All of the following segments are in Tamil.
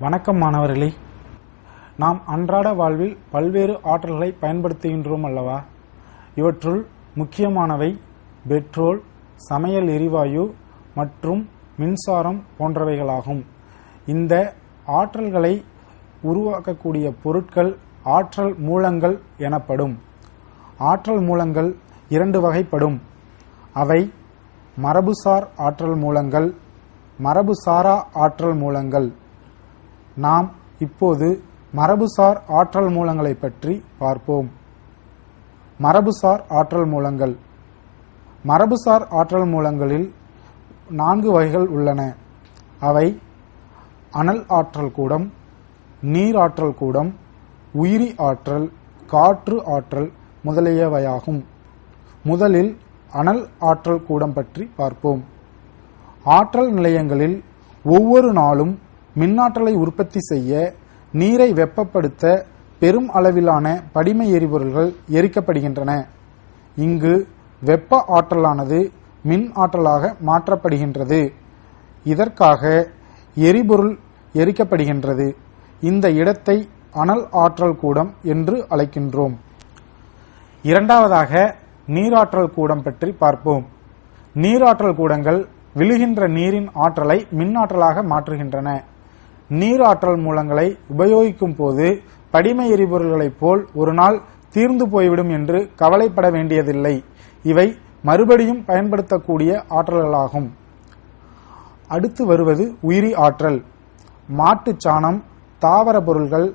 வணக்கம் மாணவர்களே. நாம் அன்றாட வாழ்வில் பல்வேறு ஆற்றல்களை பயன்படுத்துகின்றோம் அல்லவா? இவற்றுள் முக்கியமானவை பெட்ரோல், சமையல் எரிவாயு மற்றும் மின்சாரம் போன்றவைகளாகும். இந்த ஆற்றல்களை உருவாக்கக்கூடிய பொருட்கள் ஆற்றல் மூலங்கள் எனப்படும். ஆற்றல் மூலங்கள் இரண்டு வகைப்படும். அவை மரபுசார் ஆற்றல் மூலங்கள், மரபுசாரா ஆற்றல் மூலங்கள். நாம் இப்போது மரபுசார் ஆற்றல் மூலங்களை பற்றி பார்ப்போம். மரபுசார் ஆற்றல் மூலங்கள். மரபுசார் ஆற்றல் மூலங்களில் 4 வகைகள் உள்ளன. அவை அனல் ஆற்றல் கூடம், நீர் ஆற்றல் கூடம், உயிரி ஆற்றல், காற்று ஆற்றல் முதலியவையாகும். முதலில் அனல் ஆற்றல் கூடம் பற்றி பார்ப்போம். ஆற்றல் நிலையங்களில் ஒவ்வொரு நாளும் மின்னாற்றலை உற்பத்தி செய்ய நீரை வெப்பப்படுத்த பெரும் அளவிலான படிம எரிபொருள்கள் எரிக்கப்படுகின்றன. இங்கு வெப்ப ஆற்றலானது மின் ஆற்றலாக மாற்றப்படுகின்றது. இதற்காக எரிபொருள் எரிக்கப்படுகின்றது. இந்த இடத்தை அனல் ஆற்றல் கூடம் என்று அழைக்கின்றோம். இரண்டாவதாக நீராற்றல் கூடம் பற்றி பார்ப்போம். நீராற்றல் கூடங்கள் விழுகின்ற நீரின் ஆற்றலை மின்னாற்றலாக மாற்றுகின்றன. நீராற்றல் மூலங்களை உபயோகிக்கும் போது படிம எரிபொருள்களைப் போல் ஒரு நாள் தீர்ந்து போய்விடும் என்று கவலைப்பட வேண்டியதில்லை. இவை மறுபடியும் பயன்படுத்தக்கூடிய ஆற்றல்களாகும். அடுத்து வருவது உயிரி ஆற்றல். மாட்டுச் சாணம், தாவர பொருள்கள்,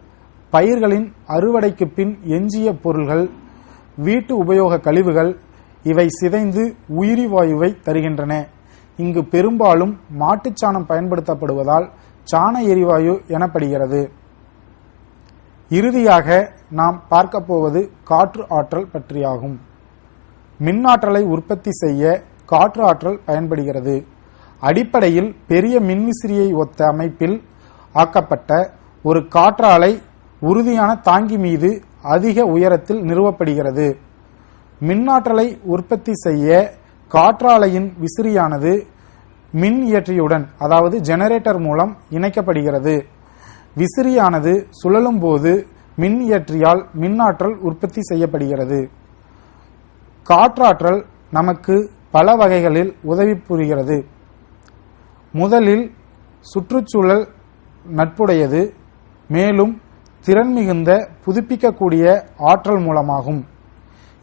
பயிர்களின் அறுவடைக்கு பின் எஞ்சிய பொருள்கள், வீட்டு உபயோக கழிவுகள் இவை சிதைந்து உயிரி வாயுவை தருகின்றன. இங்கு பெரும்பாலும் மாட்டுச்சாணம் பயன்படுத்தப்படுவதால் சாண எரிவாயு எனப்படுகிறது. இறுதியாக நாம் பார்க்க போவது காற்று ஆற்றல் பற்றியாகும். மின்னாற்றலை உற்பத்தி செய்ய காற்று ஆற்றல் பயன்படுகிறது. அடிப்படையில் பெரிய மின்விசிறியை ஒத்த அமைப்பில் ஆக்கப்பட்ட ஒரு காற்றாலை உறுதியான தாங்கி மீது அதிக உயரத்தில் நிறுவப்படுகிறது. மின்னாற்றலை உற்பத்தி செய்ய காற்றாலையின் விசிறியானது மின் இயற்றியுடன், அதாவது ஜெனரேட்டர் மூலம் இணைக்கப்படுகிறது. விசிறியானது சுழலும் போது மின் இயற்றியால் மின்னாற்றல் உற்பத்தி செய்யப்படுகிறது. காற்றாற்றல் நமக்கு பல வகைகளில் உதவி புரிகிறது. முதலில் சுற்றுச்சூழல் நட்புடையது, மேலும் திறன் மிகுந்த புதுப்பிக்கக்கூடிய ஆற்றல் மூலமாகும்.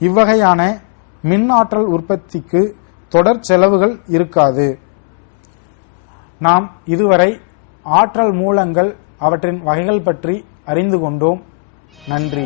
இவ்வகையான மின் ஆற்றல் உற்பத்திக்கு தொடர் செலவுகள் இருக்காது. நாம் இதுவரை ஆற்றல் மூலங்கள், அவற்றின் வகைகள் பற்றி அறிந்து கொண்டோம். நன்றி.